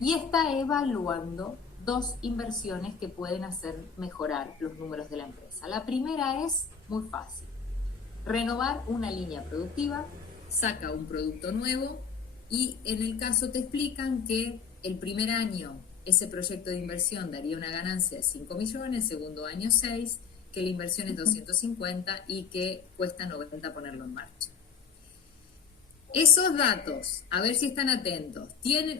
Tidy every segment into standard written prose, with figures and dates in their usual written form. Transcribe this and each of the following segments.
y está evaluando dos inversiones que pueden hacer mejorar los números de la empresa. La primera es muy fácil: renovar una línea productiva, saca un producto nuevo y en el caso te explican que el primer año ese proyecto de inversión daría una ganancia de 5 millones, el segundo año 6, que la inversión es 250 y que cuesta 90 ponerlo en marcha. Esos datos, a ver si están atentos,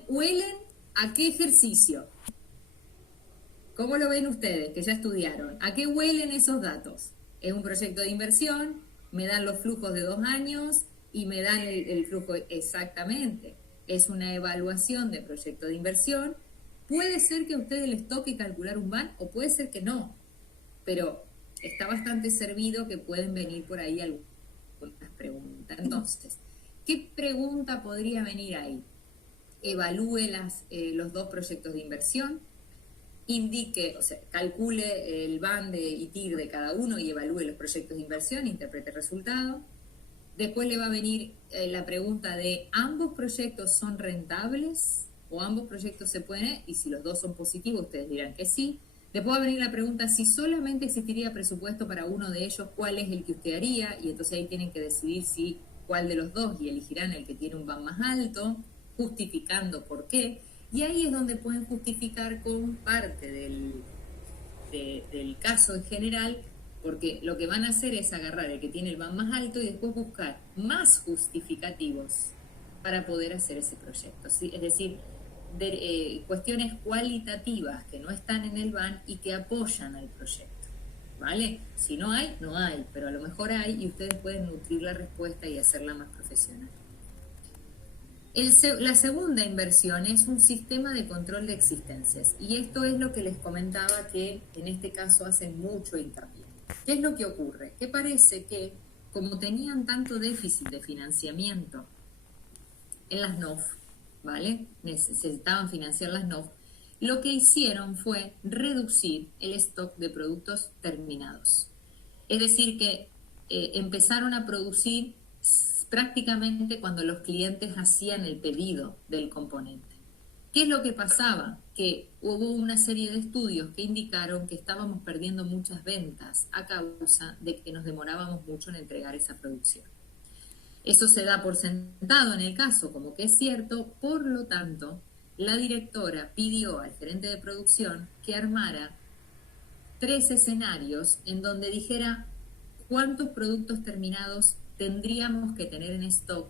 huelen a qué ejercicio. ¿Cómo lo ven ustedes que ya estudiaron? ¿A qué huelen esos datos? Es un proyecto de inversión, me dan los flujos de 2 años y me dan el flujo exactamente. Es una evaluación de proyecto de inversión. Puede ser que a ustedes les toque calcular un BAN o puede ser que no, pero está bastante servido que pueden venir por ahí algunas preguntas. Entonces, ¿qué pregunta podría venir ahí? Evalúe los dos proyectos de inversión, indique, o sea, calcule el BAN de ITIR de cada uno y evalúe los proyectos de inversión, interprete el resultado. Después le va a venir la pregunta de ¿ambos proyectos son rentables? ¿O ambos proyectos se pueden? Y si los dos son positivos, ustedes dirán que sí. Después va a venir la pregunta si solamente existiría presupuesto para uno de ellos, ¿cuál es el que usted haría? Y entonces ahí tienen que decidir cuál de los dos y elegirán el que tiene un BAN más alto, justificando por qué. Y ahí es donde pueden justificar con parte del caso en general, porque lo que van a hacer es agarrar el que tiene el BAN más alto y después buscar más justificativos para poder hacer ese proyecto. ¿Sí? Es decir, cuestiones cualitativas que no están en el BAN y que apoyan al proyecto. ¿Vale? Si no hay, no hay, pero a lo mejor hay y ustedes pueden nutrir la respuesta y hacerla más profesional. La segunda inversión es un sistema de control de existencias y esto es lo que les comentaba que en este caso hacen mucho hincapié. ¿Qué es lo que ocurre? Que parece que como tenían tanto déficit de financiamiento en las NOF, ¿vale? Necesitaban financiar las NOF, lo que hicieron fue reducir el stock de productos terminados. Es decir, que empezaron a producir prácticamente cuando los clientes hacían el pedido del componente. ¿Qué es lo que pasaba? Que hubo una serie de estudios que indicaron que estábamos perdiendo muchas ventas a causa de que nos demorábamos mucho en entregar esa producción. Eso se da por sentado en el caso como que es cierto, por lo tanto, la directora pidió al gerente de producción que armara 3 escenarios en donde dijera cuántos productos terminados tendríamos que tener en stock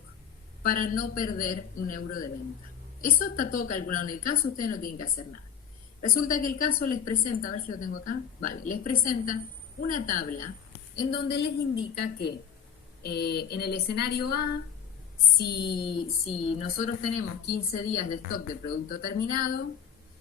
para no perder €1 de venta. Eso está todo calculado en el caso, ustedes no tienen que hacer nada. Resulta que el caso les presenta, a ver si lo tengo acá, vale, les presenta una tabla en donde les indica que en el escenario A, si nosotros tenemos 15 días de stock de producto terminado,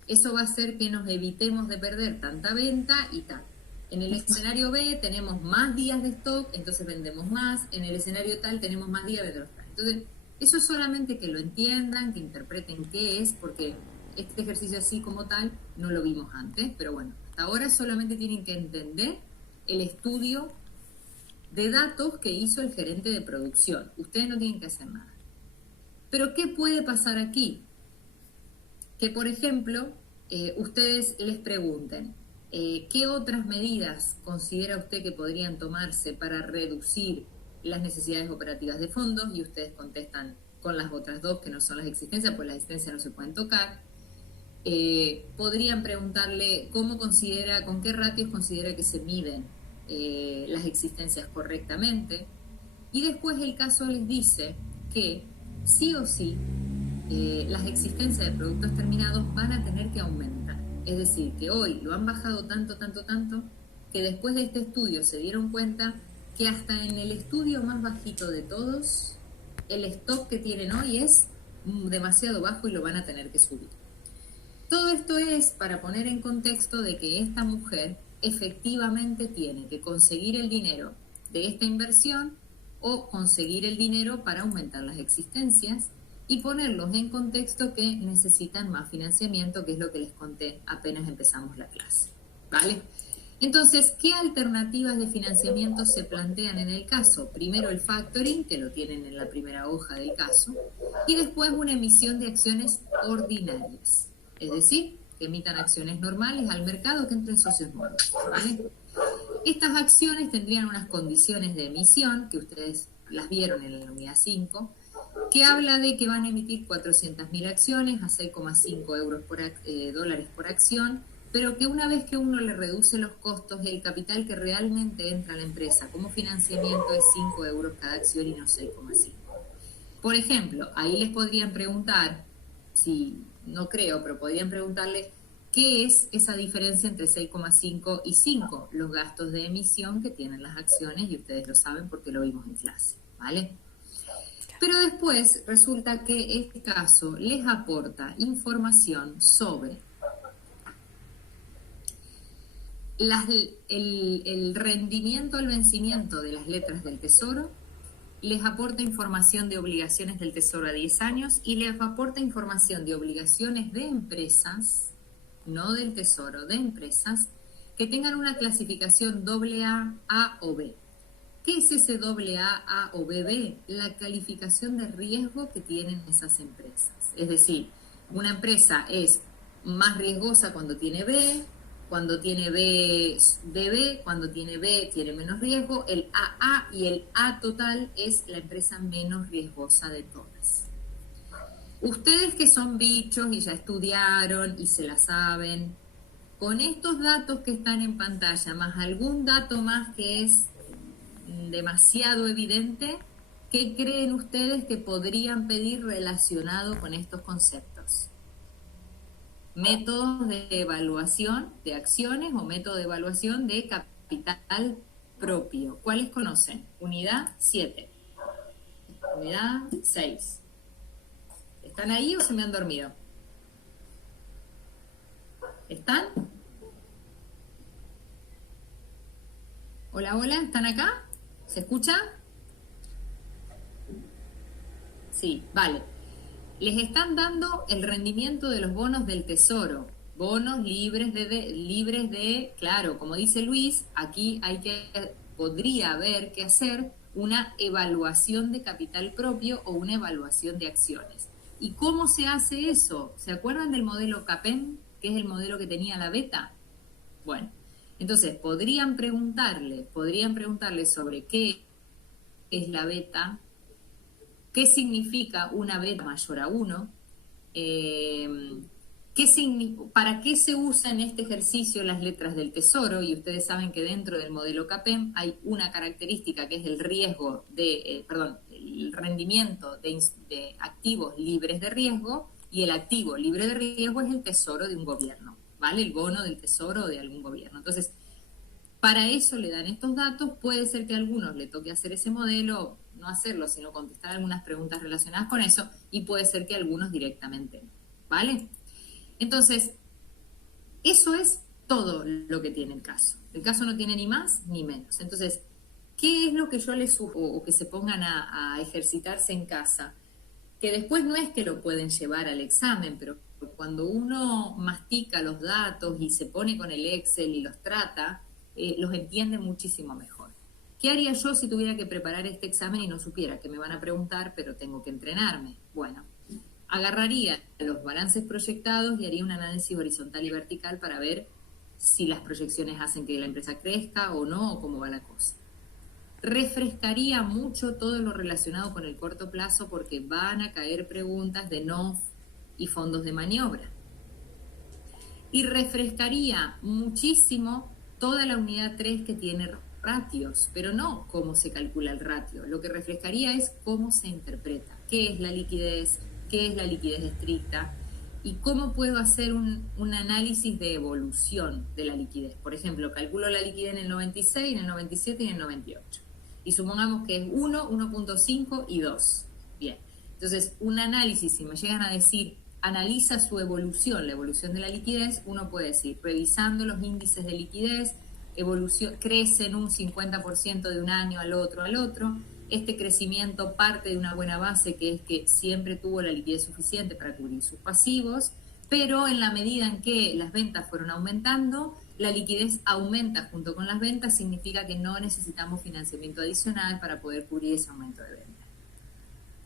eso va a hacer que nos evitemos de perder tanta venta y tal. En el escenario B tenemos más días de stock, entonces vendemos más. En el escenario tal tenemos más días, vendemos tal. Entonces, eso es solamente que lo entiendan, que interpreten qué es, porque este ejercicio así como tal no lo vimos antes, pero bueno, hasta ahora solamente tienen que entender el estudio de datos que hizo el gerente de producción. Ustedes no tienen que hacer nada. Pero ¿qué puede pasar aquí? Que, por ejemplo, ustedes les pregunten, ¿qué otras medidas considera usted que podrían tomarse para reducir las necesidades operativas de fondos? Y ustedes contestan con las otras dos, que no son las existencias, pues las existencias no se pueden tocar. Podrían preguntarle con qué ratios considera que se miden las existencias correctamente. Y después el caso les dice que sí o sí las existencias de productos terminados van a tener que aumentar. Es decir, que hoy lo han bajado tanto, que después de este estudio se dieron cuenta que hasta en el estudio más bajito de todos, el stock que tienen hoy es demasiado bajo y lo van a tener que subir. Todo esto es para poner en contexto de que esta mujer efectivamente tiene que conseguir el dinero de esta inversión o conseguir el dinero para aumentar las existencias y ponerlos en contexto que necesitan más financiamiento, que es lo que les conté apenas empezamos la clase, ¿vale? Entonces, ¿qué alternativas de financiamiento se plantean en el caso? Primero el factoring, que lo tienen en la primera hoja del caso, y después una emisión de acciones ordinarias. es decir, que emitan acciones normales al mercado, que entren socios nuevos, ¿vale? Estas acciones tendrían unas condiciones de emisión, que ustedes las vieron en la unidad 5, que habla de que van a emitir 400.000 acciones a 6,5 dólares por acción, pero que una vez que uno le reduce los costos, el capital que realmente entra a la empresa como financiamiento es 5 euros cada acción y no 6,5. Por ejemplo, ahí les podrían preguntar, si no creo, pero podrían preguntarle qué es esa diferencia entre 6,5 y 5, los gastos de emisión que tienen las acciones, y ustedes lo saben porque lo vimos en clase, ¿vale? Pero después resulta que este caso les aporta información sobre el rendimiento al vencimiento de las letras del Tesoro, les aporta información de obligaciones del Tesoro a 10 años y les aporta información de obligaciones de empresas, no del Tesoro, de empresas, que tengan una clasificación AA, A o B. ¿Qué es ese AA, A o BB? La calificación de riesgo que tienen esas empresas. Es decir, una empresa es más riesgosa cuando tiene B, cuando tiene B, BB, cuando tiene B tiene menos riesgo, el AA y el A total es la empresa menos riesgosa de todas. Ustedes que son bichos y ya estudiaron y se la saben, con estos datos que están en pantalla, más algún dato más que es demasiado evidente, ¿qué creen ustedes que podrían pedir relacionado con estos conceptos? Métodos de evaluación de acciones o método de evaluación de capital propio. ¿Cuáles conocen? Unidad 7. Unidad 6. ¿Están ahí o se me han dormido? ¿Están? Hola, hola, ¿están acá? ¿Se escucha? Sí, vale. Les están dando el rendimiento de los bonos del Tesoro, bonos libres de, claro, como dice Luis, aquí podría haber que hacer una evaluación de capital propio o una evaluación de acciones. ¿Y cómo se hace eso? ¿Se acuerdan del modelo CAPEM, que es el modelo que tenía la beta? Bueno, entonces podrían preguntarle sobre qué es la beta, qué significa una beta mayor a 1, para qué se usan en este ejercicio las letras del Tesoro, y ustedes saben que dentro del modelo CAPEM hay una característica que es el el rendimiento de activos libres de riesgo, y el activo libre de riesgo es el tesoro de un gobierno, ¿vale? El bono del tesoro de algún gobierno. Entonces, para eso le dan estos datos. Puede ser que a algunos le toque hacer ese modelo, no hacerlo, sino contestar algunas preguntas relacionadas con eso, y puede ser que algunos directamente, ¿vale? Entonces, eso es todo lo que tiene el caso. El caso no tiene ni más ni menos. Entonces, ¿qué es lo que yo les sugiero, o que se pongan a ejercitarse en casa? Que después no es que lo pueden llevar al examen, pero cuando uno mastica los datos y se pone con el Excel y los trata, los entiende muchísimo mejor. ¿Qué haría yo si tuviera que preparar este examen y no supiera que me van a preguntar, pero tengo que entrenarme? Bueno, agarraría los balances proyectados y haría un análisis horizontal y vertical para ver si las proyecciones hacen que la empresa crezca o no, o cómo va la cosa. Refrescaría mucho todo lo relacionado con el corto plazo, porque van a caer preguntas de NOF y fondos de maniobra. Y refrescaría muchísimo toda la unidad 3 que tiene ratios, pero no cómo se calcula el ratio. Lo que refrescaría es cómo se interpreta, qué es la liquidez, qué es la liquidez estricta, y cómo puedo hacer un análisis de evolución de la liquidez. Por ejemplo, calculo la liquidez en el 96, en el 97 y en el 98. Y supongamos que es 1, 1.5 y 2. Bien, entonces un análisis, si me llegan a decir, analiza su evolución, la evolución de la liquidez, uno puede decir, revisando los índices de liquidez, crece en un 50% de un año al otro. Este crecimiento parte de una buena base, que es que siempre tuvo la liquidez suficiente para cubrir sus pasivos, pero en la medida en que las ventas fueron aumentando, la liquidez aumenta junto con las ventas, significa que no necesitamos financiamiento adicional para poder cubrir ese aumento de ventas.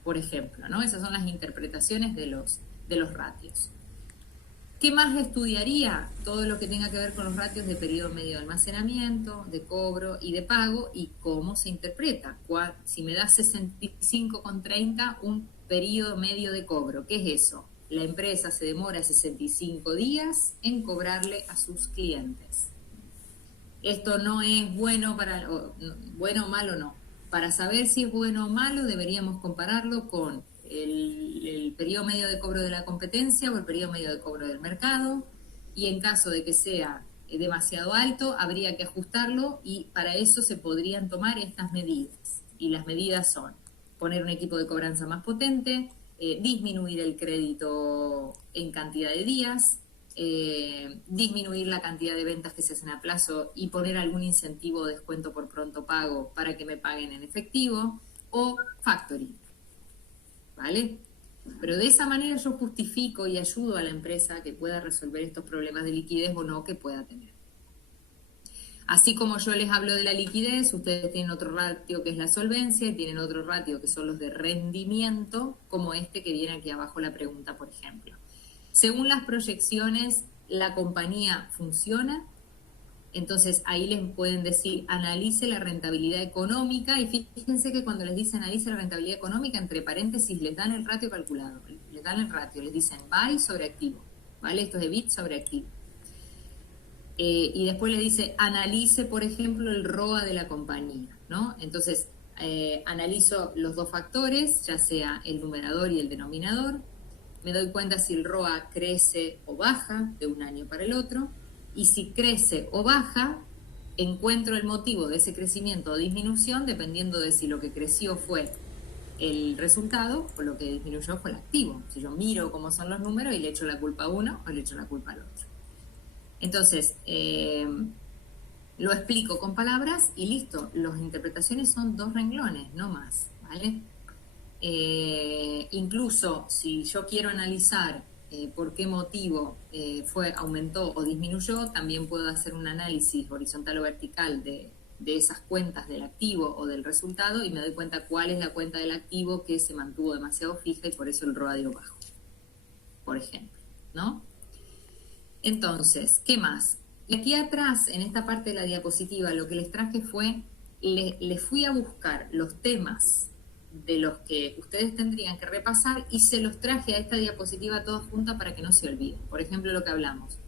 Por ejemplo, ¿no? Esas son las interpretaciones de los ratios. ¿Qué más estudiaría? Todo lo que tenga que ver con los ratios de periodo medio de almacenamiento, de cobro y de pago y cómo se interpreta. Si me da 65,30 un periodo medio de cobro, ¿qué es eso? La empresa se demora 65 días en cobrarle a sus clientes. Esto no es bueno bueno o malo, no. Para saber si es bueno o malo deberíamos compararlo con el periodo medio de cobro de la competencia o el periodo medio de cobro del mercado, y en caso de que sea demasiado alto habría que ajustarlo, y para eso se podrían tomar estas medidas. Y las medidas son poner un equipo de cobranza más potente, disminuir el crédito en cantidad de días, disminuir la cantidad de ventas que se hacen a plazo y poner algún incentivo o descuento por pronto pago para que me paguen en efectivo, o factoring, ¿vale? Pero de esa manera yo justifico y ayudo a la empresa a que pueda resolver estos problemas de liquidez o no que pueda tener. Así como yo les hablo de la liquidez, ustedes tienen otro ratio que es la solvencia y tienen otro ratio que son los de rendimiento, como este que viene aquí abajo la pregunta, por ejemplo. Según las proyecciones, la compañía funciona, entonces ahí les pueden decir, analice la rentabilidad económica, y fíjense que cuando les dicen analice la rentabilidad económica, entre paréntesis les dan el ratio calculado, les dan el ratio, les dicen buy sobre activo, ¿vale? Esto es EBIT sobre activo. Y después les dice, analice, por ejemplo, el ROA de la compañía, ¿no? Entonces, analizo los dos factores, ya sea el numerador y el denominador, me doy cuenta si el ROA crece o baja de un año para el otro, y si crece o baja, encuentro el motivo de ese crecimiento o disminución dependiendo de si lo que creció fue el resultado o lo que disminuyó fue el activo. Si yo miro cómo son los números y le echo la culpa a uno o le echo la culpa al otro. Entonces, lo explico con palabras y listo. Las interpretaciones son 2 renglones, no más, ¿vale? Incluso si yo quiero analizar por qué motivo aumentó o disminuyó, también puedo hacer un análisis horizontal o vertical de esas cuentas del activo o del resultado, y me doy cuenta cuál es la cuenta del activo que se mantuvo demasiado fija y por eso el ROA dio bajo, por ejemplo, ¿no? Entonces, ¿qué más? Y aquí atrás, en esta parte de la diapositiva, lo que les traje fue, les fui a buscar los temas de los que ustedes tendrían que repasar y se los traje a esta diapositiva todos juntos para que no se olviden. Por ejemplo, lo que hablamos,